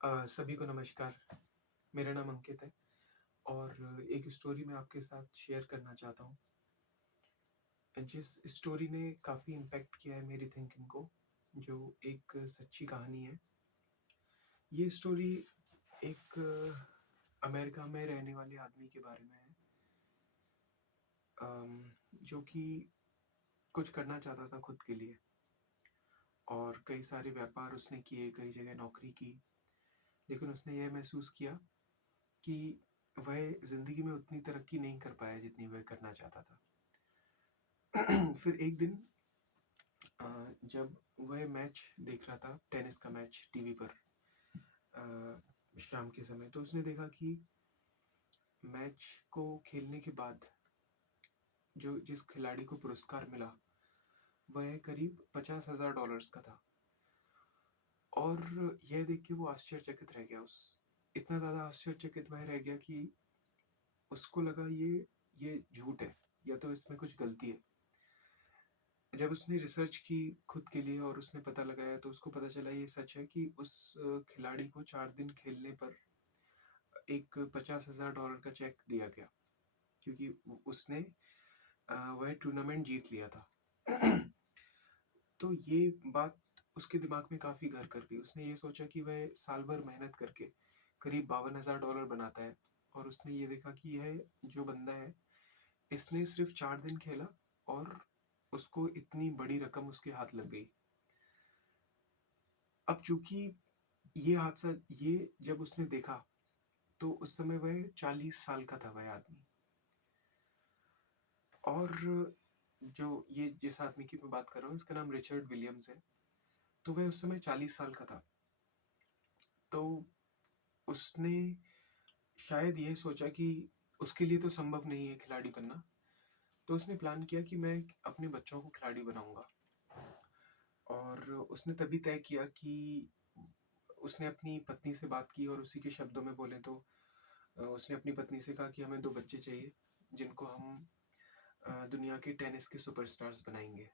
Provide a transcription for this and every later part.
सभी को नमस्कार। मेरा नाम अंकित है और एक स्टोरी मैं आपके साथ शेयर करना चाहता हूँ, जिस स्टोरी ने काफ़ी इम्पैक्ट किया है मेरी थिंकिंग को, जो एक सच्ची कहानी है। ये स्टोरी एक अमेरिका में रहने वाले आदमी के बारे में है, जो कि कुछ करना चाहता था खुद के लिए और कई सारे व्यापार उसने किए, कई जगह नौकरी की, लेकिन उसने यह महसूस किया कि वह ज़िंदगी में उतनी तरक्की नहीं कर पाया जितनी वह करना चाहता था। फिर एक दिन जब वह मैच देख रहा था, टेनिस का मैच टीवी पर शाम के समय, तो उसने देखा कि मैच को खेलने के बाद जो जिस खिलाड़ी को पुरस्कार मिला वह करीब $50,000 का था। और यह देख के वो आश्चर्यचकित रह गया। उस इतना ज़्यादा आश्चर्यचकित वह रह गया कि उसको लगा ये झूठ है, या तो इसमें कुछ गलती है। जब उसने रिसर्च की खुद के लिए और उसने पता लगाया, तो उसको पता चला ये सच है कि उस खिलाड़ी को 4 दिन खेलने पर एक $50,000 का चेक दिया गया, क्योंकि उसने वह टूर्नामेंट जीत लिया था। तो ये बात उसके दिमाग में काफ़ी घर कर गई। उसने ये सोचा कि वह साल भर मेहनत करके करीब $52,000 बनाता है, और उसने ये देखा कि यह जो बंदा है, इसने सिर्फ 4 दिन खेला और उसको इतनी बड़ी रकम उसके हाथ लग गई। अब चूंकि ये हादसा ये जब उसने देखा, तो उस समय वह 40 साल का था वह आदमी। और जो ये जिस आदमी की मैं बात कर रहा हूँ, इसका नाम रिचर्ड विलियम्स है। तो वह उस समय 40 साल का था। तो उसने शायद ये सोचा कि उसके लिए तो संभव नहीं है खिलाड़ी बनना। तो उसने प्लान किया कि मैं अपने बच्चों को खिलाड़ी बनाऊंगा। और उसने तभी तय किया कि उसने अपनी पत्नी से बात की, और उसी के शब्दों में बोले तो उसने अपनी पत्नी से कहा कि हमें 2 बच्चे चाहिए, जिनको हम दुनिया के टेनिस के सुपरस्टार्स बनाएंगे।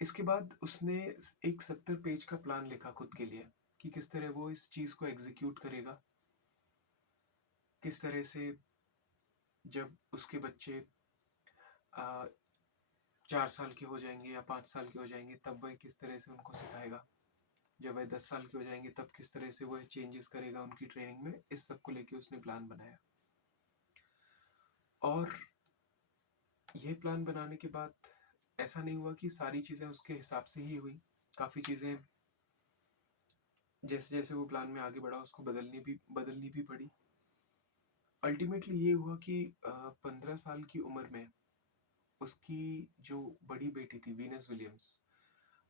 इसके बाद उसने एक 70 पेज का प्लान लिखा खुद के लिए कि किस तरह वो इस चीज़ को एग्जीक्यूट करेगा। किस तरह से जब उसके बच्चे 4 साल के हो जाएंगे या 5 साल के हो जाएंगे, तब वह किस तरह से उनको सिखाएगा। जब वह 10 साल के हो जाएंगे, तब किस तरह से वह चेंजेस करेगा उनकी ट्रेनिंग में। इस सब को लेके उसने प्लान बनाया। और ये प्लान बनाने के बाद ऐसा नहीं हुआ कि सारी चीज़ें उसके हिसाब से ही हुई। काफ़ी चीज़ें जैसे जैसे वो प्लान में आगे बढ़ा, उसको बदलनी भी पड़ी। अल्टीमेटली ये हुआ कि 15 साल की उम्र में उसकी जो बड़ी बेटी थी, वीनस विलियम्स,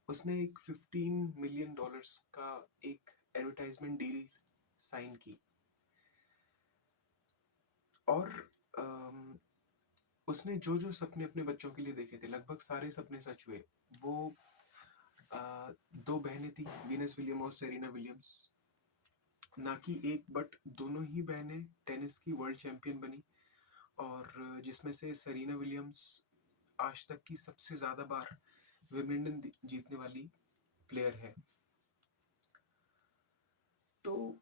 उसने एक $15 मिलियन का एक एडवर्टाइजमेंट डील साइन की। और उसने जो जो सपने अपने बच्चों के लिए देखे थे, लगभग सारे सपने सच हुए। वो 2 बहनें थी, वीनस विलियम और सेरेना विलियम्स। ना कि एक, बट दोनों ही बहनें टेनिस की वर्ल्ड चैंपियन बनी, और जिसमें से सेरेना विलियम्स आज तक की सबसे ज़्यादा बार विंबलडन जीतने वाली प्लेयर है। तो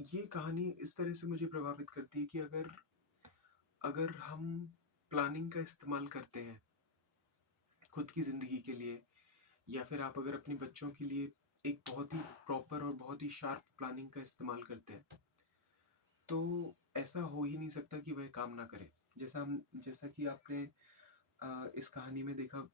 ये कहानी इस तरह से मुझे प्रभावित करती है कि अगर हम प्लानिंग का इस्तेमाल करते हैं खुद की ज़िंदगी के लिए, या फिर आप अगर अपने बच्चों के लिए एक बहुत ही प्रॉपर और बहुत ही शार्प प्लानिंग का इस्तेमाल करते हैं, तो ऐसा हो ही नहीं सकता कि वह काम ना करे। जैसा कि आपने इस कहानी में देखा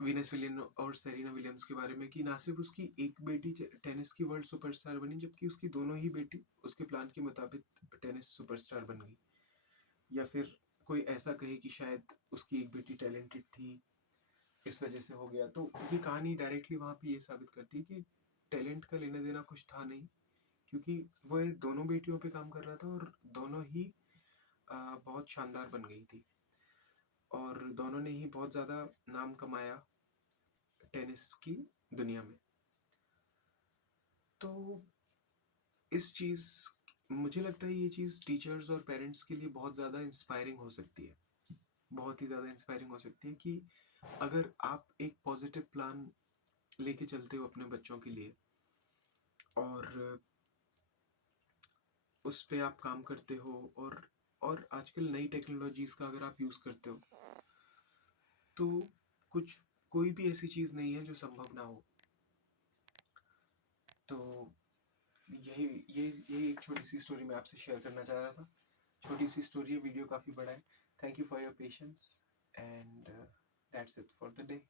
वीनस विलियम और सेरेना विलियम्स के बारे में, कि ना सिर्फ उसकी एक बेटी टेनिस की वर्ल्ड सुपरस्टार बनी, जबकि उसकी दोनों ही बेटी उसके प्लान के मुताबिक टेनिस सुपरस्टार बन गई। या फिर कोई ऐसा कहे कि शायद उसकी एक बेटी टैलेंटेड थी, इस वजह से हो गया। तो ये कहानी डायरेक्टली वहाँ पे ये साबित करती है कि टैलेंट का लेना देना कुछ था नहीं, क्योंकि वह दोनों बेटियों पे काम कर रहा था और दोनों ही बहुत शानदार बन गई थी, और दोनों ने ही बहुत ज़्यादा नाम कमाया टेनिस की दुनिया में। तो इस चीज़ मुझे लगता है ये चीज़ टीचर्स और पेरेंट्स के लिए बहुत ज़्यादा इंस्पायरिंग हो सकती है। बहुत ही ज़्यादा इंस्पायरिंग हो सकती है कि अगर आप एक पॉजिटिव प्लान लेके चलते हो अपने बच्चों के लिए और उस पे आप काम करते हो और आजकल नई टेक्नोलॉजीज़ का अगर आप यूज़ करते हो तो कुछ कोई भी ऐसी चीज़ नहीं है जो संभव ना हो। तो यही यही एक छोटी सी स्टोरी मैं आपसे शेयर करना चाह रहा था। छोटी सी स्टोरी है, वीडियो काफ़ी बड़ा है। Thank you for your patience and that's it for the day.